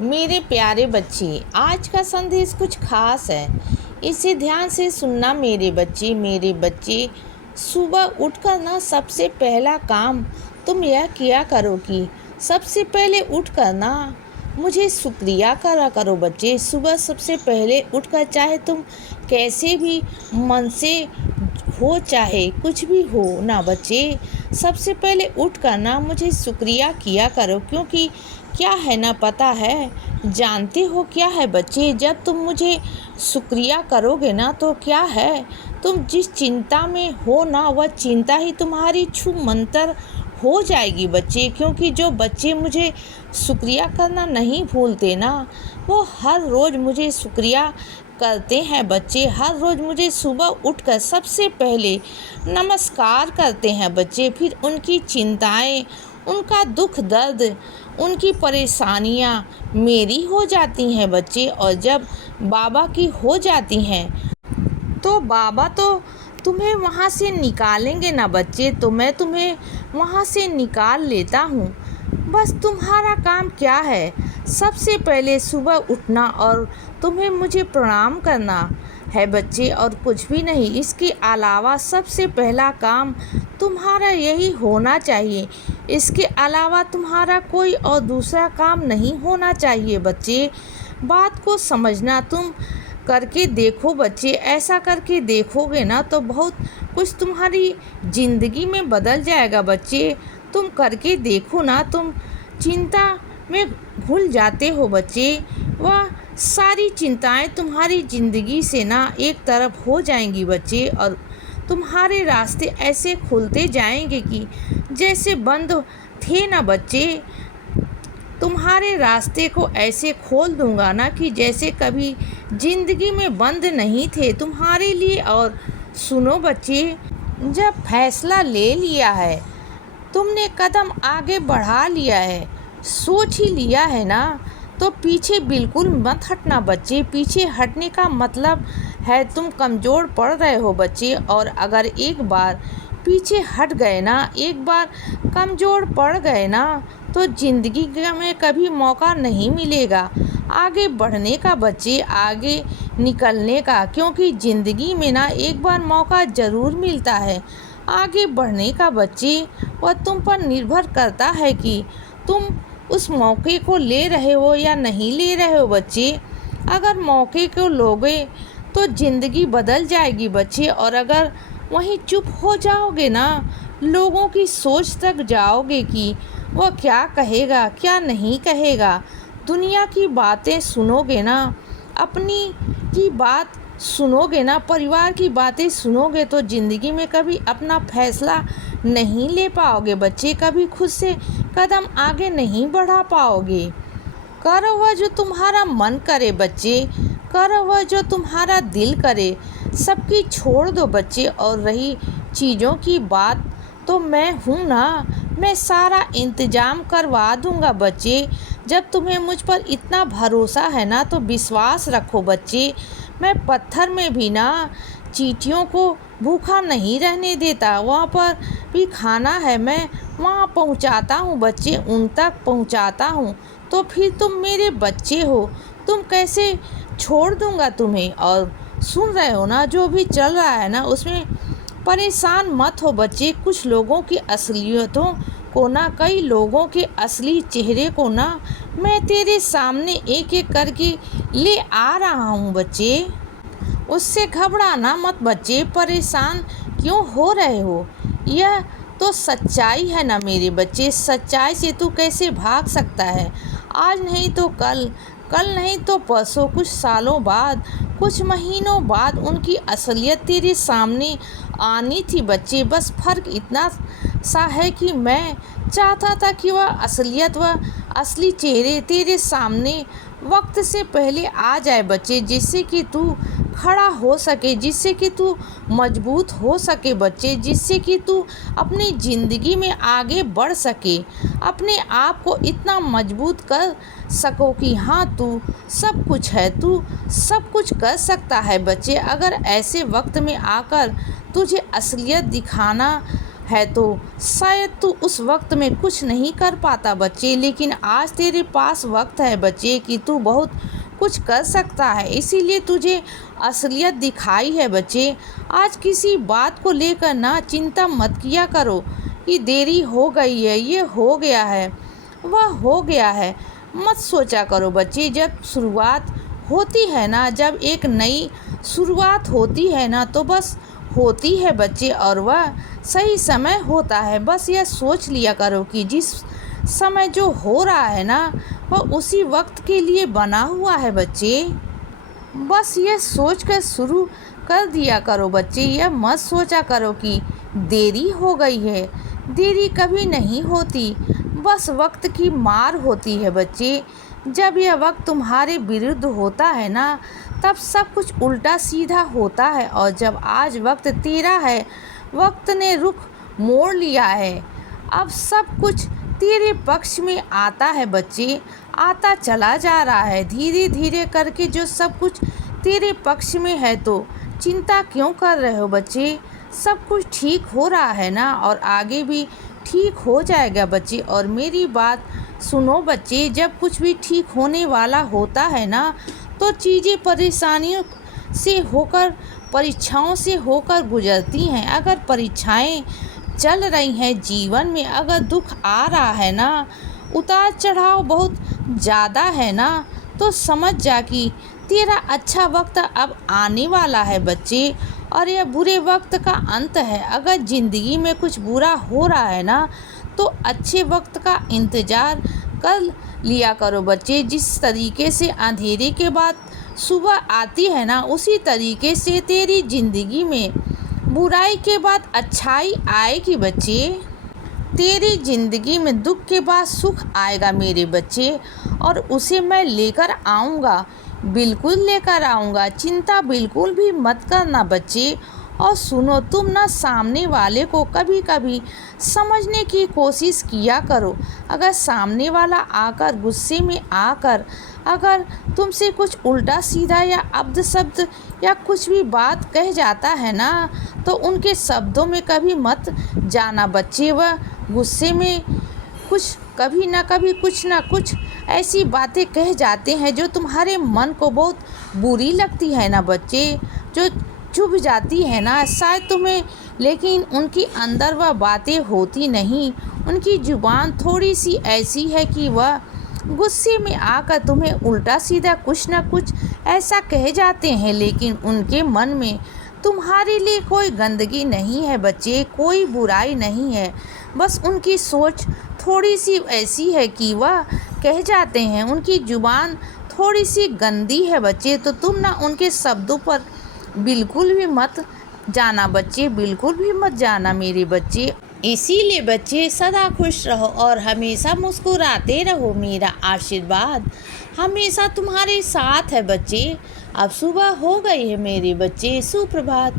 मेरे प्यारे बच्चे, आज का संदेश कुछ खास है। इसे ध्यान से सुनना मेरे बच्चे। सुबह उठकर ना सबसे पहला काम तुम यह किया करो कि सबसे पहले उठकर ना मुझे शुक्रिया करा करो बच्चे। सुबह सबसे पहले उठकर चाहे तुम कैसे भी मन से हो, चाहे कुछ भी हो ना बच्चे, सबसे पहले उठकर ना मुझे शुक्रिया किया करो। क्योंकि क्या है ना, पता है, जानते हो क्या है बच्चे, जब तुम मुझे शुक्रिया करोगे ना तो क्या है, तुम जिस चिंता में हो ना वह चिंता ही तुम्हारी छू मंतर हो जाएगी बच्चे। क्योंकि जो बच्चे मुझे शुक्रिया करना नहीं भूलते ना, वो हर रोज़ मुझे शुक्रिया करते हैं बच्चे। हर रोज़ मुझे सुबह उठकर सबसे पहले नमस्कार करते हैं बच्चे। फिर उनकी चिंताएं, उनका दुख दर्द, उनकी परेशानियां मेरी हो जाती हैं बच्चे। और जब बाबा की हो जाती हैं तो बाबा तो तुम्हें वहाँ से निकालेंगे ना बच्चे, तो मैं तुम्हें वहाँ से निकाल लेता हूँ। बस तुम्हारा काम क्या है, सबसे पहले सुबह उठना और तुम्हें मुझे प्रणाम करना है बच्चे, और कुछ भी नहीं। इसके अलावा सबसे पहला काम तुम्हारा यही होना चाहिए। इसके अलावा तुम्हारा कोई और दूसरा काम नहीं होना चाहिए बच्चे। बात को समझना, तुम करके देखो बच्चे। ऐसा करके देखोगे ना तो बहुत कुछ तुम्हारी ज़िंदगी में बदल जाएगा बच्चे। तुम करके देखो ना, तुम चिंता में भूल जाते हो बच्चे। वह सारी चिंताएं तुम्हारी ज़िंदगी से ना एक तरफ हो जाएंगी बच्चे, और तुम्हारे रास्ते ऐसे खुलते जाएंगे कि जैसे बंद थे ना बच्चे, तुम्हारे रास्ते को ऐसे खोल दूंगा ना कि जैसे कभी ज़िंदगी में बंद नहीं थे तुम्हारे लिए। और सुनो बच्चे, जब फैसला ले लिया है, तुमने कदम आगे बढ़ा लिया है, सोच ही लिया है ना, तो पीछे बिल्कुल मत हटना बच्चे। पीछे हटने का मतलब है तुम कमज़ोर पड़ रहे हो बच्चे। और अगर एक बार पीछे हट गए ना, एक बार कमज़ोर पड़ गए ना, तो ज़िंदगी में कभी मौका नहीं मिलेगा आगे बढ़ने का बच्चे, आगे निकलने का। क्योंकि ज़िंदगी में ना एक बार मौका ज़रूर मिलता है आगे बढ़ने का बच्चे। वह तुम पर निर्भर करता है कि तुम उस मौके को ले रहे हो या नहीं ले रहे हो बच्चे। अगर मौके को लोगे तो ज़िंदगी बदल जाएगी बच्चे, और अगर वहीं चुप हो जाओगे ना, लोगों की सोच तक जाओगे कि वह क्या कहेगा क्या नहीं कहेगा, दुनिया की बातें सुनोगे ना, अपनी की बात सुनोगे ना, परिवार की बातें सुनोगे, तो ज़िंदगी में कभी अपना फैसला नहीं ले पाओगे बच्चे। कभी खुद से कदम आगे नहीं बढ़ा पाओगे। करो वह जो तुम्हारा मन करे बच्चे, करो वह जो तुम्हारा दिल करे, सबकी छोड़ दो बच्चे। और रही चीज़ों की बात, तो मैं हूँ ना, मैं सारा इंतज़ाम करवा दूँगा बच्चे। जब तुम्हें मुझ पर इतना भरोसा है ना, तो विश्वास रखो बच्चे। मैं पत्थर में भी ना चींटियों को भूखा नहीं रहने देता, वहाँ पर भी खाना है, मैं वहाँ पहुँचाता हूँ बच्चे, उन तक पहुँचाता हूँ। तो फिर तुम मेरे बच्चे हो, तुम कैसे छोड़ दूँगा तुम्हें। और सुन रहे हो ना, जो भी चल रहा है ना, उसमें परेशान मत हो बच्चे। कुछ लोगों की असलियतों को ना, कई लोगों के असली चेहरे को ना, मैं तेरे सामने एक एक करके ले आ रहा हूँ बच्चे। उससे घबराना मत बच्चे, परेशान क्यों हो रहे हो, यह तो सच्चाई है ना मेरे बच्चे। सच्चाई से तू कैसे भाग सकता है। आज नहीं तो कल, कल नहीं तो परसों, कुछ सालों बाद, कुछ महीनों बाद उनकी असलियत तेरे सामने आनी थी बच्चे। बस फ़र्क इतना सा है कि मैं चाहता था कि वह असलियत, वह असली चेहरे तेरे सामने वक्त से पहले आ जाए बच्चे, जिससे कि तू खड़ा हो सके, जिससे कि तू मजबूत हो सके बच्चे, जिससे कि तू अपनी ज़िंदगी में आगे बढ़ सके, अपने आप को इतना मजबूत कर सको कि हाँ, तू सब कुछ है, तू सब कुछ कर सकता है बच्चे। अगर ऐसे वक्त में आकर तुझे असलियत दिखाना है तो शायद तू उस वक्त में कुछ नहीं कर पाता बच्चे, लेकिन आज तेरे पास वक्त है बच्चे कि तू बहुत कुछ कर सकता है, इसीलिए तुझे असलियत दिखाई है बच्चे। आज किसी बात को लेकर ना चिंता मत किया करो कि देरी हो गई है, ये हो गया है, वह हो गया है, मत सोचा करो बच्चे। जब शुरुआत होती है ना, जब एक नई शुरुआत होती है ना, तो बस होती है बच्चे, और वह सही समय होता है। बस यह सोच लिया करो कि जिस समय जो हो रहा है ना, वह उसी वक्त के लिए बना हुआ है बच्चे। बस ये सोच कर शुरू कर दिया करो बच्चे। यह मत सोचा करो कि देरी हो गई है, देरी कभी नहीं होती, बस वक्त की मार होती है बच्चे। जब यह वक्त तुम्हारे विरुद्ध होता है ना, तब सब कुछ उल्टा सीधा होता है, और जब आज वक्त तेरा है, वक्त ने रुख मोड़ लिया है, अब सब कुछ तेरे पक्ष में आता है बच्चे, आता चला जा रहा है धीरे धीरे करके जो सब कुछ तेरे पक्ष में है। तो चिंता क्यों कर रहे हो बच्चे? सब कुछ ठीक हो रहा है ना, और आगे भी ठीक हो जाएगा बच्चे। और मेरी बात सुनो बच्चे, जब कुछ भी ठीक होने वाला होता है ना, तो चीज़ें परेशानियों से होकर, परीक्षाओं से होकर गुजरती हैं। अगर परीक्षाएं चल रही हैं जीवन में, अगर दुख आ रहा है ना, उतार चढ़ाव बहुत ज़्यादा है ना, तो समझ जा कि तेरा अच्छा वक्त अब आने वाला है बच्चे, और यह बुरे वक्त का अंत है। अगर ज़िंदगी में कुछ बुरा हो रहा है ना, तो अच्छे वक्त का इंतज़ार कर लिया करो बच्चे। जिस तरीके से अंधेरे के बाद सुबह आती है ना, उसी तरीके से तेरी ज़िंदगी में बुराई के बाद अच्छाई आएगी बच्चे। तेरी ज़िंदगी में दुख के बाद सुख आएगा मेरे बच्चे, और उसे मैं लेकर आऊँगा, बिल्कुल लेकर आऊँगा। चिंता बिल्कुल भी मत करना बच्चे। और सुनो, तुम ना सामने वाले को कभी कभी समझने की कोशिश किया करो। अगर सामने वाला आकर गुस्से में आकर अगर तुमसे कुछ उल्टा सीधा या अब्द शब्द या कुछ भी बात कह जाता है ना, तो उनके शब्दों में कभी मत जाना बच्चे। वह गुस्से में कुछ कभी ना कभी कुछ ना कुछ ऐसी बातें कह जाते हैं जो तुम्हारे मन को बहुत बुरी लगती है ना बच्चे, जो चुभ जाती है ना शायद तुम्हें, लेकिन उनकी अंदर वह बातें होती नहीं। उनकी जुबान थोड़ी सी ऐसी है कि वह गुस्से में आकर तुम्हें उल्टा सीधा कुछ ना कुछ ऐसा कह जाते हैं, लेकिन उनके मन में तुम्हारे लिए कोई गंदगी नहीं है बच्चे, कोई बुराई नहीं है। बस उनकी सोच थोड़ी सी ऐसी है कि वह कह जाते हैं, उनकी जुबान थोड़ी सी गंदी है बच्चे। तो तुम ना उनके शब्दों पर बिल्कुल भी मत जाना बच्चे, बिल्कुल भी मत जाना मेरे बच्चे। इसीलिए बच्चे सदा खुश रहो और हमेशा मुस्कुराते रहो। मेरा आशीर्वाद हमेशा तुम्हारे साथ है बच्चे। अब सुबह हो गई है मेरे बच्चे, सुप्रभात।